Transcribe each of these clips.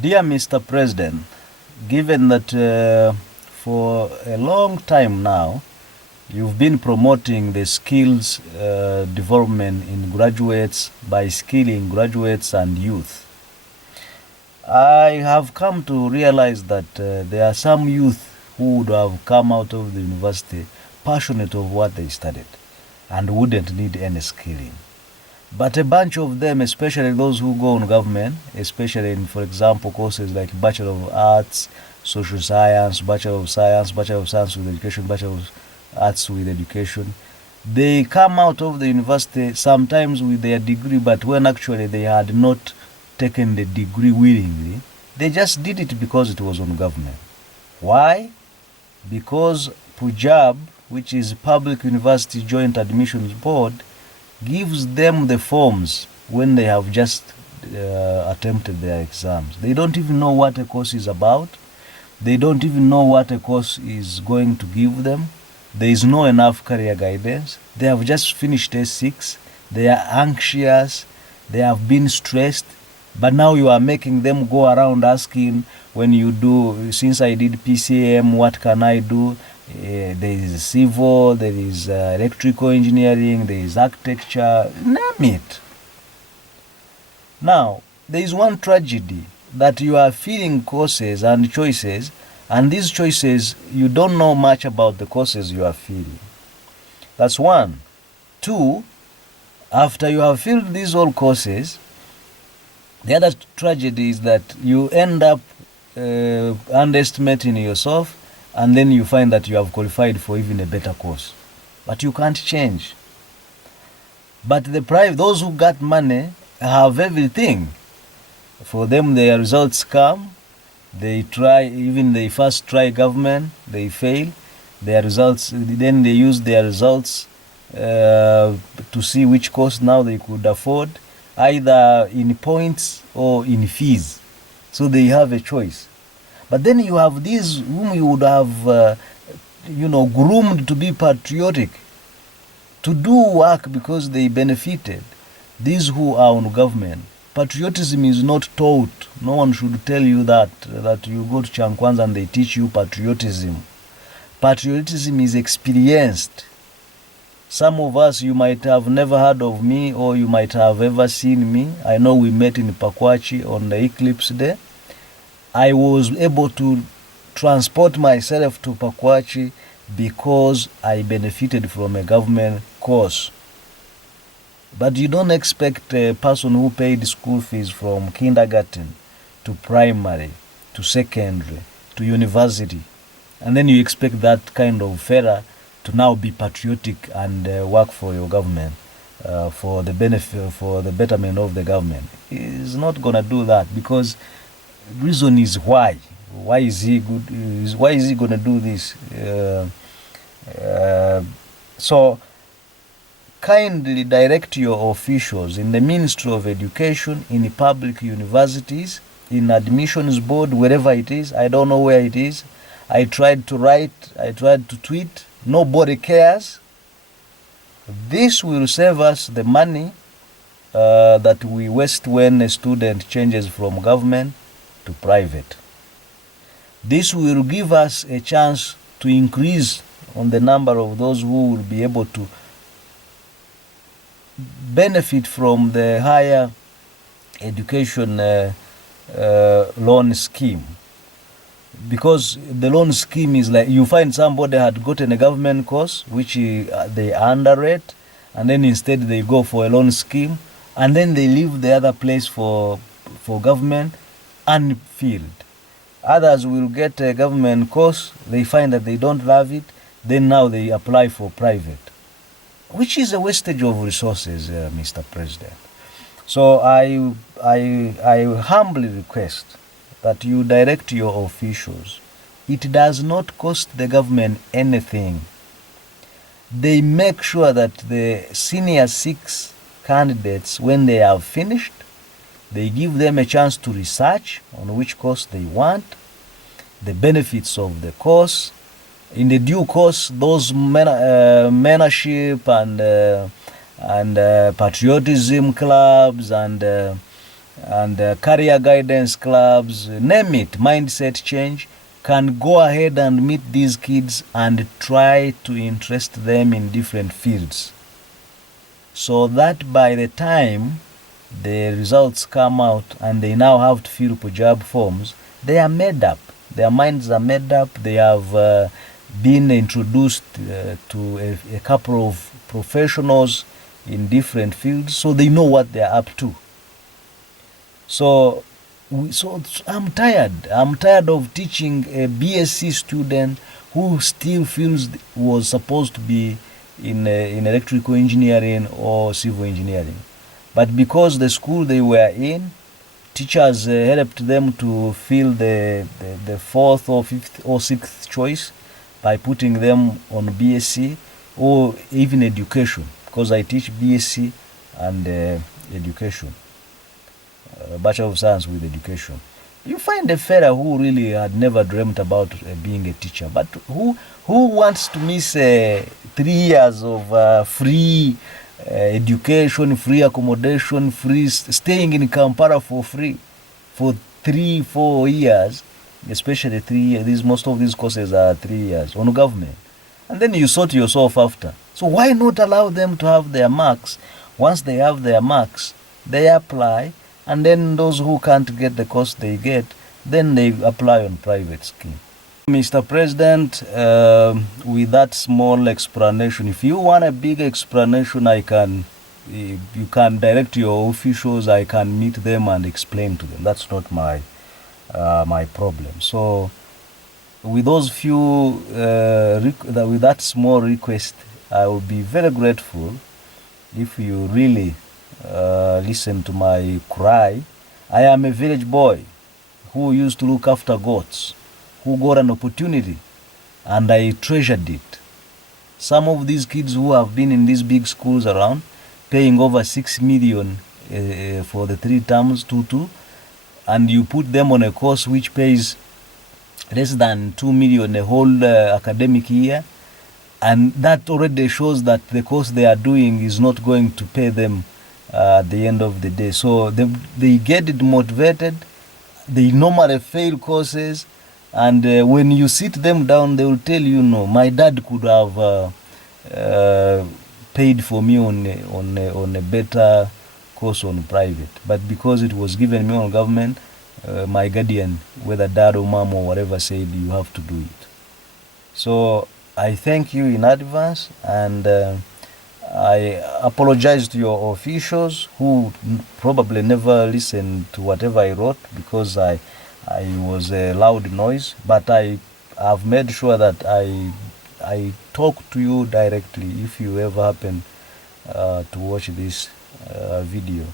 Dear Mr. President, given that for a long time now, you've been promoting the skills development in graduates by skilling graduates and youth, I have come to realize that there are some youth who would have come out of the university passionate of what they studied and wouldn't need any skilling. But a bunch of them, especially those who go on government, especially in, for example, courses like Bachelor of Arts, Social Science, Bachelor of Science with Education, Bachelor of Arts with Education, they come out of the university sometimes with their degree, but when actually they had not taken the degree willingly, they just did it because it was on government. Why? Because PUJAB, which is Public University Joint Admissions Board, gives them the forms when they have just attempted their exams. They don't even know what a course is about. They don't even know what a course is going to give them. There is no enough career guidance. They have just finished S6. They are anxious. They have been stressed. But now you are making them go around asking, when you do, since I did PCM, what can I do? There is civil, there is electrical engineering, there is architecture, name it. Now, there is one tragedy that you are filling courses and choices, and these choices, you don't know much about the courses you are filling. That's one. Two, after you have filled these all courses, the other tragedy is that you end up underestimating yourself, and then you find that you have qualified for even a better course. But you can't change. But those who got money have everything. For them, their results come. They try, even they first try government, they fail. Their results, then they use their results to see which course now they could afford, either in points or in fees. So they have a choice. But then you have these whom you would have, groomed to be patriotic, to do work because they benefited. These who are on government, patriotism is not taught. No one should tell you that you go to Chankwanza and they teach you patriotism. Patriotism is experienced. Some of us, you might have never heard of me, or you might have ever seen me. I know we met in Pakwachi on the Eclipse Day. I was able to transport myself to Pakwachi because I benefited from a government course. But you don't expect a person who paid school fees from kindergarten to primary, to secondary, to university, and then you expect that kind of fella to now be patriotic and work for your government, for the benefit, for the betterment of the government. He's not gonna do that, because reason is why. Why is he good? Why is he gonna do this? So kindly direct your officials in the Ministry of Education, in public universities, in admissions board, wherever it is. I don't know where it is. I tried to write, I tried to tweet. Nobody cares. This will save us the money that we waste when a student changes from government to private. This will give us a chance to increase on the number of those who will be able to benefit from the higher education loan scheme. Because the loan scheme is like, you find somebody had gotten a government course which they underrate, and then instead they go for a loan scheme, and then they leave the other place for government unfilled. Others will get a government course, they find that they don't love it, then now they apply for private, which is a wastage of resources, Mr. President. So I humbly request that you direct your officials. It does not cost the government anything. They make sure that the senior 6 candidates, when they have finished, they give them a chance to research on which course they want, the benefits of the course. In the due course, those mentorship and patriotism clubs and and career guidance clubs, name it, mindset change, can go ahead and meet these kids and try to interest them in different fields, so that by the time the results come out and they now have to fill PUJAB forms, they are made up. Their minds are made up. They have been introduced to a couple of professionals in different fields, so they know what they are up to. So I'm tired. I'm tired of teaching a BSc student who still feels was supposed to be in electrical engineering or civil engineering. But because the school they were in, teachers helped them to fill the fourth or fifth or sixth choice by putting them on BSc or even education, because I teach BSc and education, Bachelor of Science with education. You find a fella who really had never dreamt about being a teacher, but who wants to miss 3 years of free education, free accommodation, free staying in Kampala for free for 3-4 years, especially 3 years. Most of these courses are 3 years on government, and then you sort yourself after. So why not allow them to have their marks? Once they have their marks, they apply, and then those who can't get the course they get, then they apply on private scheme. Mr. President, with that small explanation, if you want a big explanation, you can direct your officials. I can meet them and explain to them. That's not my problem. So, with those few, with that small request, I will be very grateful if you really listen to my cry. I am a village boy who used to look after goats, who got an opportunity, and I treasured it. Some of these kids who have been in these big schools around, paying over 6 million for the 3 terms, 2-2, and you put them on a course which pays less than 2 million a whole academic year, and that already shows that the course they are doing is not going to pay them at the end of the day. So they get it motivated. They normally fail courses, and when you sit them down, they will tell you, no, my dad could have paid for me on a better course on private, but because it was given me on government, my guardian, whether dad or mom or whatever, said you have to do it. So I thank you in advance, and I apologize to your officials who probably never listened to whatever I wrote, because I was a loud noise, but I have made sure that I talk to you directly if you ever happen to watch this video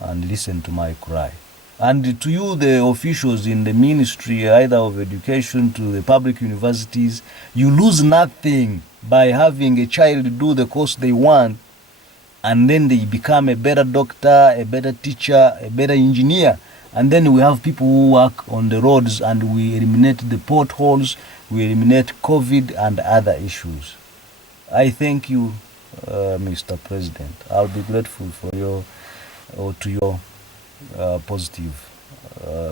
and listen to my cry. And to you, the officials in the ministry, either of education to the public universities, you lose nothing by having a child do the course they want, and then they become a better doctor, a better teacher, a better engineer. And then we have people who work on the roads, and we eliminate the potholes, we eliminate COVID and other issues. I thank you, Mr. President. I'll be grateful for your positive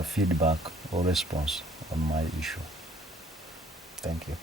feedback or response on my issue. Thank you.